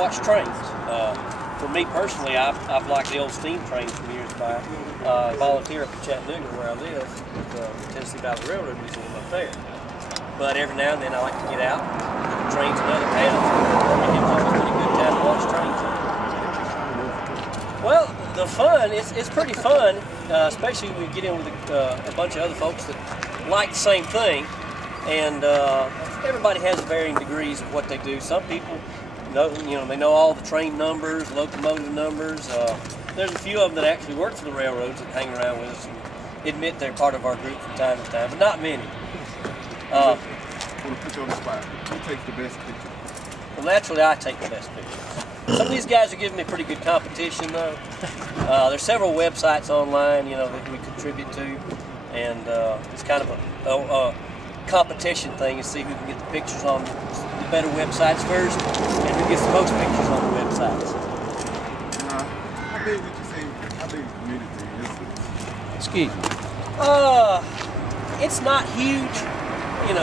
Watch trains. For me personally, I've liked the old steam trains from years back. I volunteer up in Chattanooga where I live at the Tennessee Valley Railroad Museum up there. But every now and then I like to get out, look at trains in other towns. Birmingham's always been a good town to watch trains in. Well, the fun, it's pretty fun, especially when you get in with a bunch of other folks that like the same thing. And everybody has varying degrees of what they do. Some people they know all the train numbers, locomotive numbers. There's a few of them that actually work for the railroads that hang around with us and admit they're part of our group from time to time, but not many. I'm going to put you on the spot. Who takes the best picture? Well, naturally, I take the best pictures. Some of these guys are giving me pretty good competition, though. There's several websites online, that we contribute to, and it's kind of a competition thing to see who can get the pictures on the better websites first, and who gets the most pictures on the websites. How big would you say, how big is the community is? Excuse me. It's not huge. You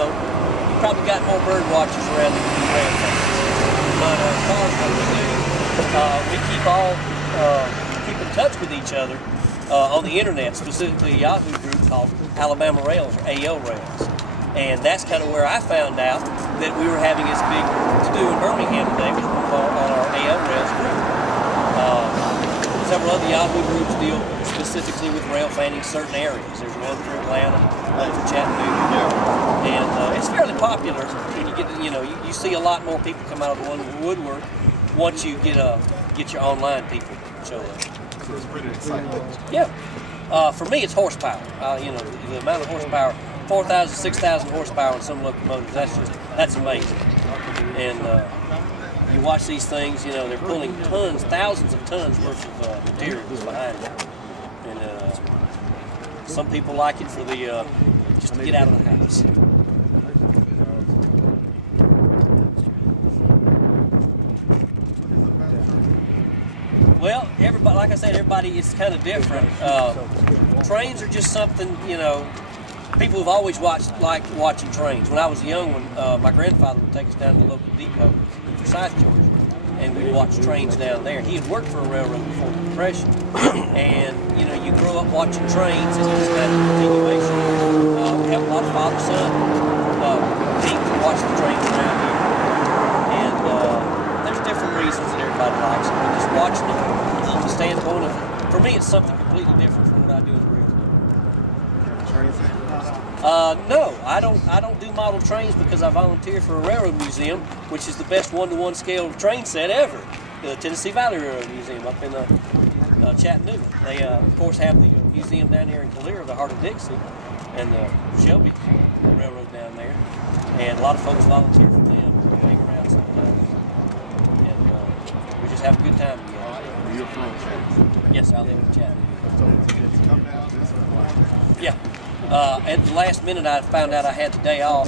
probably got more bird watchers around than you do railfans. But as far as what we do, we keep in touch with each other on the internet, specifically a Yahoo group called Alabama Rails, or AL Rails. And that's kind of where I found out that we were having this big to-do in Birmingham today, which was on our AL Rails group. Several other Yahoo groups deal specifically with rail fanning certain areas. There's one for Atlanta, one for Chattanooga, and it's fairly popular. When you get, you see a lot more people come out of the woodwork once you get your online people show up. So it's pretty exciting. Yeah. For me, it's horsepower. The amount of horsepower. 4,000, 6,000 horsepower on some locomotives, that's amazing. And you watch these things, they're pulling tons, thousands of tons worth of materials behind them. And some people like it for the, just to get out of the house. Well, everybody, like I said, everybody is kind of different. Trains are just something, people have always liked watching trains. When I was a young one, my grandfather would take us down to the local depot in Forsyth, Georgia, and we would watch trains down there. He had worked for a railroad before the Depression, and you grow up watching trains, and it's kind of a continuation. We have a lot of father-son teams that watch the trains around here, and there's different reasons that everybody likes it. But just watching them from the standpoint of, for me, it's something completely different from what I do in the railroad. No, I don't do model trains because I volunteer for a railroad museum, which is the best one-to-one scale train set ever. The Tennessee Valley Railroad Museum up in Chattanooga. They, of course, have the museum down there in Calera, the Heart of Dixie, and the Shelby Railroad down there. And a lot of folks volunteer for them, hang around sometimes, and we just have a good time together. You're from Chattanooga? Yes, I live in Chattanooga. Did you come down to this one? Yeah. At the last minute, I found out I had the day off.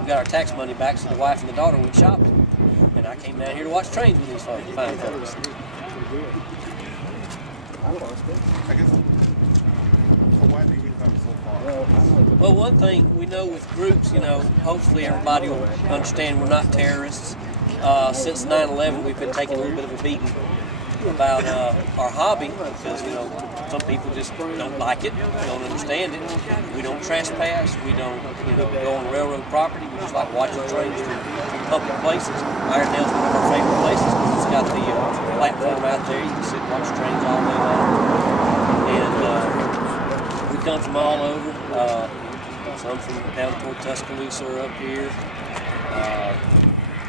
We got our tax money back, so the wife and the daughter went shopping. And I came down here to watch trains with these fine folks. I guess, so why did you come so far? Well, one thing we know with groups, hopefully everybody will understand we're not terrorists. Since 9/11, we've been taking a little bit of a beating about our hobby because, some people just don't like it, don't understand it. We don't trespass, we don't, go on railroad property. We just like watching trains from public places. Irondale's one of our favorite places because it's got the platform out there. You can sit and watch trains all day long. And we come from all over. Some from down toward Tuscaloosa or up here.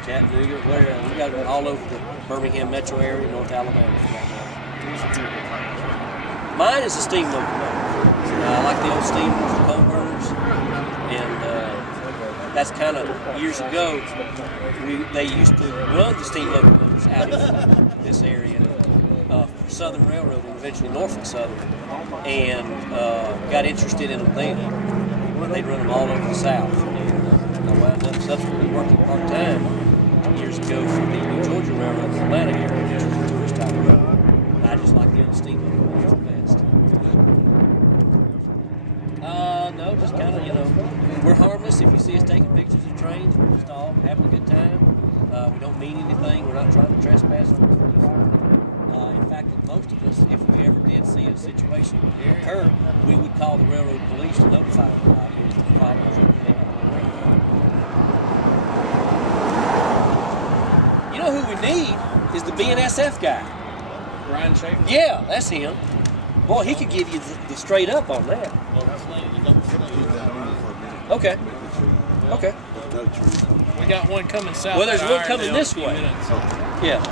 Chattanooga, we got them all over the Birmingham metro area, North Alabama. Mine is a steam locomotive. I like the old steam coal burners, and that's kind of years ago. They used to run the steam locomotives out of this area for Southern Railroad and eventually Norfolk Southern, and got interested in them then. And they'd run them all over the South. And I wound up subsequently working part-time years ago for the New Georgia Railroad in the Atlanta area, which is a tourist type road. And I just like the old steam locomotives the best. No, just kind of, we're harmless. If you see us taking pictures of trains, we're just all having a good time. We don't mean anything. We're not trying to trespass on the property. In fact, most of us, if we ever did see a situation occur, we would call the railroad police to notify them about any problems that they have on the railroad. You know who we need is the BNSF guy. Brian Schaefer? Yeah, that's him. Boy, he could give you the straight up on that. Okay. Okay. We got one coming south. Well, there's one coming this way. Yeah.